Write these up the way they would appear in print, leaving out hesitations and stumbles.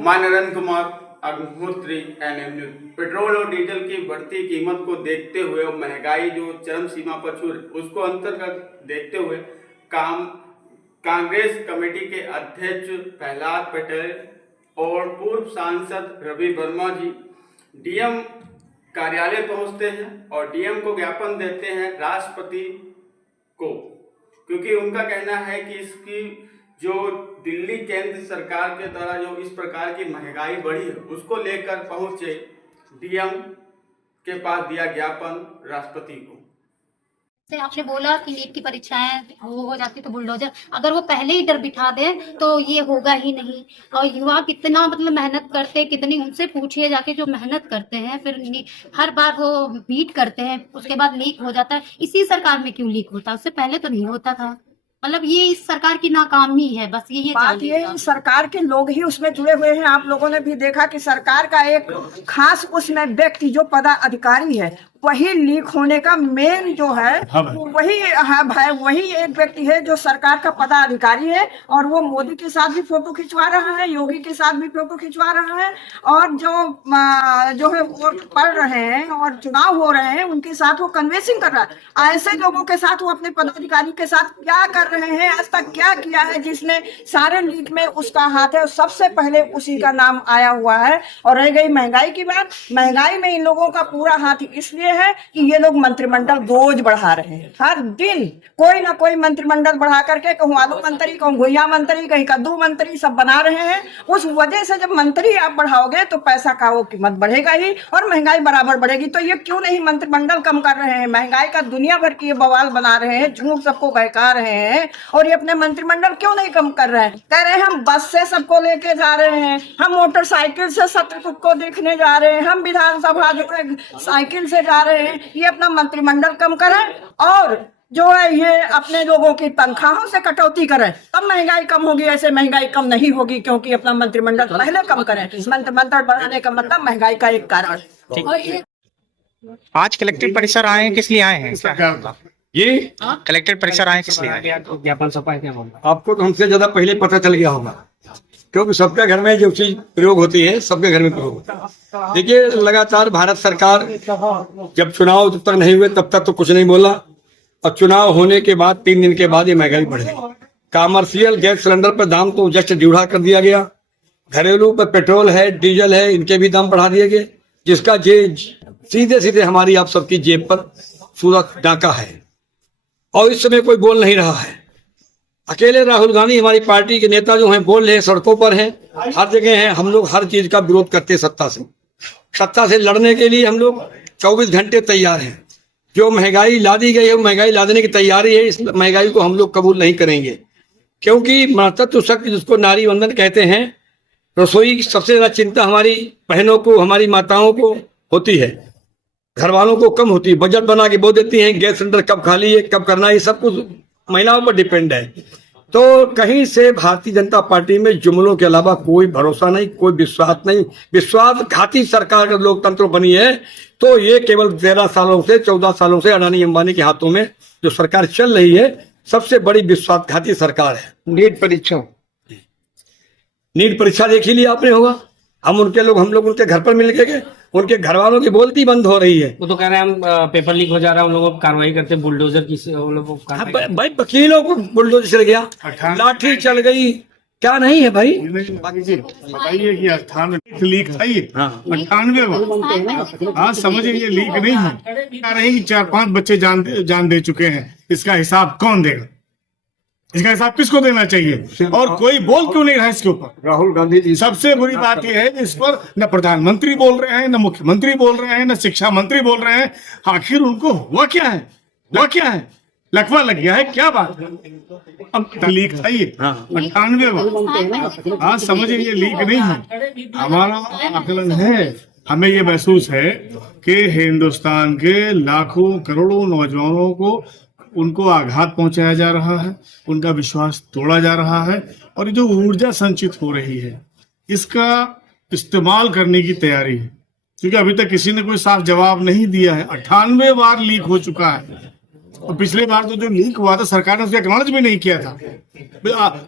मैं Narendra Kumar Agnihotri NM news. Petrol और diesel की बढ़ती कीमत को देखते हुए और महंगाई जो चरम सीमा पर छू रही उसको अंतर्गत देखते हुए कांग्रेस कमेटी के अध्यक्ष प्रहलाद पटेल और पूर्व सांसद रवि वर्मा जी डीएम कार्यालय पहुंचते हैं और डीएम को ज्ञापन देते हैं राष्ट्रपति को, क्योंकि उनका कहना है कि इसकी जो दिल्ली केंद्र सरकार के द्वारा जो इस प्रकार की महंगाई बढ़ी है उसको लेकर पहुंचे डीएम के पास दिया ज्ञापन राष्ट्रपति को। आपने बोला कि नीट की परीक्षाएं हो जाती तो बुलडोजर, अगर वो पहले ही डर बिठा दे तो ये होगा ही नहीं। और युवा कितना मतलब मेहनत करते, कितनी उनसे पूछिए जाके जो मेहनत करते हैं, फिर हर बार वो बीट करते हैं, उसके बाद लीक हो जाता है। इसी सरकार में क्यों लीक होता है? उससे पहले तो नहीं होता था। मतलब ये इस सरकार की नाकामी है, बस ये बात। ये सरकार के लोग ही उसमें जुड़े हुए हैं। आप लोगों ने भी देखा कि सरकार का एक खास उसमें व्यक्ति जो पदाधिकारी है वही लीक होने का मेन जो है वही एक व्यक्ति है जो सरकार का पदाधिकारी है। और वो मोदी के साथ भी फोटो खिंचवा रहा है, योगी के साथ भी फोटो खिंचवा रहा है, और जो है वोट पड़ रहे हैं और चुनाव हो रहे हैं उनके साथ वो कन्वेंसिंग कर रहा है। ऐसे लोगों के साथ वो अपने पदाधिकारी के साथ क्या कर रहे हैं, आज तक क्या किया है जिसने सारे लीक में उसका हाथ है, और सबसे पहले उसी का नाम आया हुआ है। और रह गई महंगाई की बात, महंगाई में इन लोगों का पूरा हाथ इसलिए है कि ये लोग मंत्रिमंडल रोज बढ़ा रहे हैं। हर दिन कोई ना कोई मंत्रिमंडल बढ़ा करके कहूँ आलू मंत्री, कहूँ घुइया मंत्री, कहीं कद्दू मंत्री सब बना रहे हैं। उस वजह से जब मंत्री आप बढ़ाओगे तो पैसा का वो कीमत बढ़ेगा ही और महंगाई बराबर बढ़ेगी। तो ये क्यों नहीं मंत्रिमंडल कम कर रहे हैं? महंगाई का दुनिया भर की ये बवाल बना रहे हैं, झूठ सबको बहका रहे हैं, और ये अपने मंत्रिमंडल क्यों नहीं कम कर रहे हैं? कह रहे हैं हम बस से सबको लेके जा रहे हैं, हम मोटरसाइकिल से सत्र को देखने जा रहे हैं, हम विधानसभा जो है साइकिल से जा रहे हैं। ये अपना मंत्रिमंडल कम करें और जो है ये अपने लोगों की तनख्वाहों से कटौती करें, तब महंगाई कम होगी। ऐसे महंगाई कम नहीं होगी, क्योंकि अपना मंत्रिमंडल पहले कम करें। मंत्रिमंडल बढ़ाने का मतलब महंगाई का एक कारण है। आज कलेक्टर परिसर आए हैं, किस लिए आए हैं? ये कलेक्टर परिसर आए किस लिए आए? ज्ञापन सपा क्या बोलना? आपको तो हमसे ज्यादा पहले पता चल गया होगा, क्योंकि सबके घर में जो चीज प्रयोग होती है सबके घर में प्रयोग होता है। देखिए, लगातार भारत सरकार जब चुनाव जब तक नहीं हुए तब तक तो कुछ नहीं बोला, और चुनाव होने के बाद 3 दिन के बाद ये महंगाई बढ़ गई। कॉमर्शियल गैस सिलेंडर पर दाम तो जस्ट ड्यूढ़ा कर दिया गया, घरेलू पर पेट्रोल है, डीजल है, इनके भी दाम बढ़ा दिए गए, जिसका सीधे सीधे हमारी आप सबकी जेब पर सूदा डाका है। और इस समय कोई बोल नहीं रहा है। अकेले राहुल गांधी हमारी पार्टी के नेता जो हैं बोल रहे हैं, सड़कों पर हैं, हर जगह हैं। हम लोग हर चीज का विरोध करते हैं। सत्ता से लड़ने के लिए हम लोग 24 घंटे तैयार हैं। जो महंगाई ला दी गई है वो महंगाई ला देने की तैयारी है। इस महंगाई को हम लोग कबूल नहीं करेंगे, क्योंकि मातृत्व शक्ति जिसको नारी वंदन कहते हैं, रसोई की सबसे ज्यादा चिंता हमारी बहनों को, हमारी माताओं को होती है, घर वालों को कम होती है। बजट बना के बो देती हैं, गैस सिलेंडर कब खाली है, कब करना है, ये सब कुछ महिलाओं पर डिपेंड है। तो कहीं से भारतीय जनता पार्टी में जुमलों के अलावा कोई भरोसा नहीं, कोई विश्वास नहीं। विश्वासघाती सरकार अगर लोकतंत्र बनी है तो ये केवल 13 सालों से 14 सालों से अडानी अंबानी के हाथों में जो सरकार चल रही है, सबसे बड़ी विश्वासघाती सरकार है। नीट परीक्षा देख ही लिया आपने होगा। हम लोग उनके घर पर मिल के गए, उनके घर वालों की बोलती बंद हो रही है। वो तो कह रहे हैं हम पेपर लीक हो जा रहा है, हम लोग कार्रवाई करते हैं बुलडोजर की। भाई वकीलों को बुलडोजर चल गया, लाठी चल गई, क्या नहीं है भाई? बताइए कि 98 लीक है ये, 98। हाँ समझिए, ये लीक नहीं है। कह रहे हैं 4-5 बच्चे जान दे चुके हैं। इसका हिसाब कौन देगा? इसका हिसाब किसको देना चाहिए? और कोई बोल क्यों नहीं रहा इसके ऊपर? राहुल गांधी जी। सबसे बुरी बात यह है कि इस पर न प्रधानमंत्री बोल रहे हैं, न मुख्यमंत्री बोल रहे हैं, न शिक्षा मंत्री बोल रहे हैं। आखिर उनको हुआ क्या है? लकवा लग गया है, क्या बात है? अब लीक है ये 98। हाँ समझिए, ये लीक नहीं है। हमारा आकलन है, हमें ये महसूस है कि हिंदुस्तान के लाखों करोड़ों नौजवानों को उनको आघात पहुंचाया जा रहा है, उनका विश्वास तोड़ा जा रहा है, और ये जो ऊर्जा संचित हो रही है इसका इस्तेमाल करने की तैयारी है। क्योंकि अभी तक किसी ने कोई साफ जवाब नहीं दिया है। 98 बार लीक हो चुका है। और पिछले बार तो जो लीक हुआ था सरकार ने उसका एक्नॉलेज भी नहीं किया था।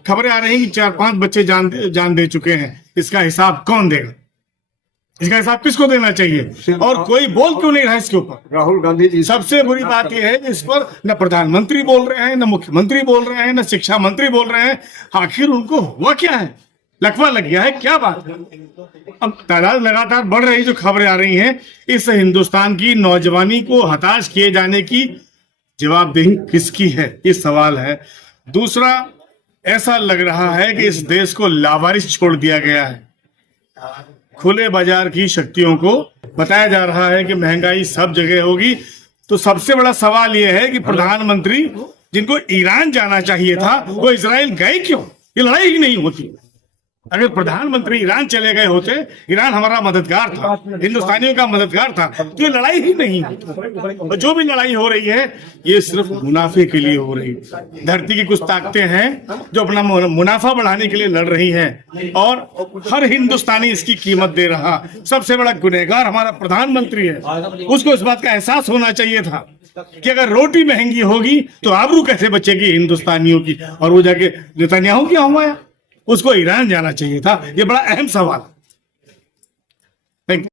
खबरें आ रही हैं कि 4-5 बच्चे जान दे चुके हैं। इसका हिसाब कौन देगा? इसका हिसाब किसको देना चाहिए? और कोई बोल क्यों नहीं रहा इसके ऊपर? राहुल गांधी जी सबसे बुरी बात यह है कि इस पर न प्रधानमंत्री बोल रहे हैं, न मुख्यमंत्री बोल रहे हैं, न शिक्षा मंत्री बोल रहे हैं। आखिर उनको हुआ क्या है? लकवा लग गया है, क्या बात है? अब तादाद लगातार बढ़ रही जो खबरें आ रही हैं, इस हिंदुस्तान की नौजवानी को हताश किए जाने की जवाबदेही किसकी है, ये सवाल है। दूसरा, ऐसा लग रहा है कि इस देश को लावारिस छोड़ दिया गया है। खुले बाजार की शक्तियों को बताया जा रहा है कि महंगाई सब जगह होगी। तो सबसे बड़ा सवाल यह है कि प्रधानमंत्री जिनको ईरान जाना चाहिए था वो इजराइल गए क्यों? ये लड़ाई ही नहीं होती। अगर प्रधानमंत्री ईरान चले गए होते, ईरान हमारा मददगार था, हिंदुस्तानियों का मददगार था, तो ये लड़ाई ही नहीं होती। और जो भी लड़ाई हो रही है ये सिर्फ मुनाफे के लिए हो रही है। धरती की कुछ ताकतें हैं जो अपना मुनाफा बढ़ाने के लिए लड़ रही हैं और हर हिंदुस्तानी इसकी कीमत दे रहा। सबसे बड़ा गुनहगार हमारा प्रधानमंत्री है। उसको इस बात का एहसास होना चाहिए था कि अगर रोटी महंगी होगी तो आबरू कैसे बचेगी हिंदुस्तानियों की। और वो जाके नेतन्याहू क्या हुआ? उसको ईरान जाना चाहिए था। ये बड़ा अहम सवाल। Thank you.